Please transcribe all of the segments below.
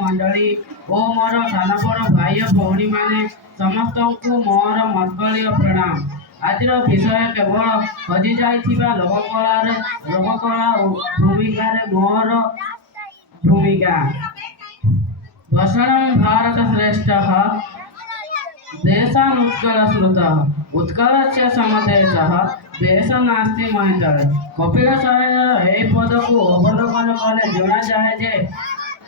मंडली ओ मोर सानपर भाई भौणी माने समस्तଙ୍କୁ मोर मत्कलीय प्रणाम। आजिर विषय केवल हजि जाइथिबा लोककला भूमिका मोर भूमिका। भषणं भारत श्रेष्ठः देशानुत्कल श्रुतः उत्कलस्य समदेशः देश नास्ति महितले। कपिल साहेब ए पद को अवलोकन कले जना जाए जे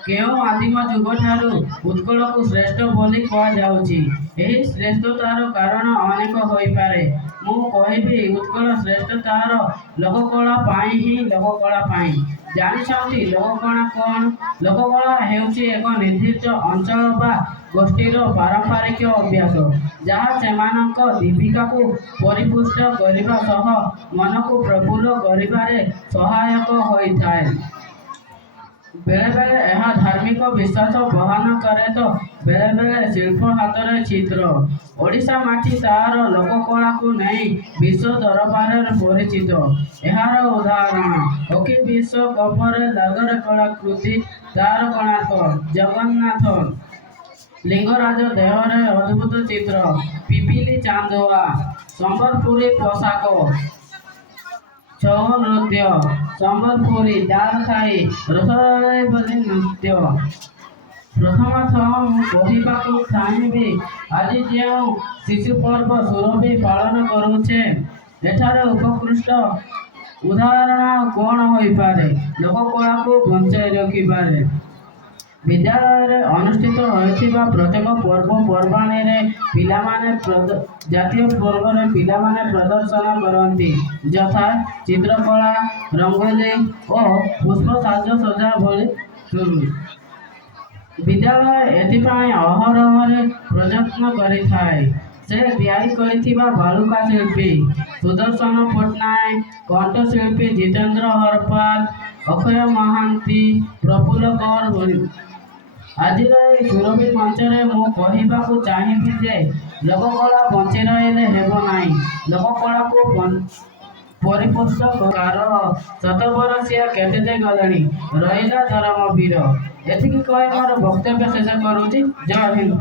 केउ आदिम जुग ठारू उत्कल को श्रेष्ठ बोली कह जाउछि। एही श्रेष्ठतार कारण अनेक होई पारे। मु कहिबी उत्कल श्रेष्ठतार लोककला पाई ही लोककला पाई। जानिछंती लोककला कौन? लोककला हेउछि एक निर्दिष्ट अंचल बा गोष्ठीर पारंपरिक अभ्यास जहाँ सेमानक दीपिका को परिपुष्ट करिबा सह मन को प्रफुल्ल करिबारे सहायक होइथाय। बेले बेले यह धार्मिक विश्वास बहन करे तो बेले बेले शिल्प हाथ चित्र। ओडिशा माटी तार लोककला को नहीं विश्व दरबार परिचित। यार उदाहरण हॉकी विश्व कपर दागर कलाकृति तार कोणार्क जगन्नाथ लिंगराज देहरे अद्भुत चित्र पिपिली चांदुआ संबलपुरी पोशाक छौ नृत्य संबलपुरी डाल खाई रसोई बोली नृत्य। प्रथम कहवाक चाहिए आज जो शिशु पर्व सुरभि पालन करुचे एठार उपकृष्ट उदाहरण कौन हो पारे लोककला को बंचाई रखिबारे। विद्यालय अनुष्ठित होइथिबा प्रत्येक पर्वपर्वाणी पिलामाने जातीय पर्व पिलामाने प्रदर्शन करती यथा चित्रकला रंगोली और पुष्प साजसज्जा भली। विद्यालय एथिपाई अहरह प्रयत्न करिथाय। से तैयारी करिथिबा बालुका शिल्पी सुदर्शन पट्टनायक कंठशिल्पी जितेंद्र हरपाल अक्षय महांती प्रफुल्ल कौर आज सुरभि मंचरे मु कहवाक चाहिए जे लोककला बंची रहिले हेब नाही। लोककला को परिपुष्ट कार 7 बरसिया केते गले रहिला धर्मवीर। एतिकी कहि मोर वक्तव्य शेष करूची। जय हिंद।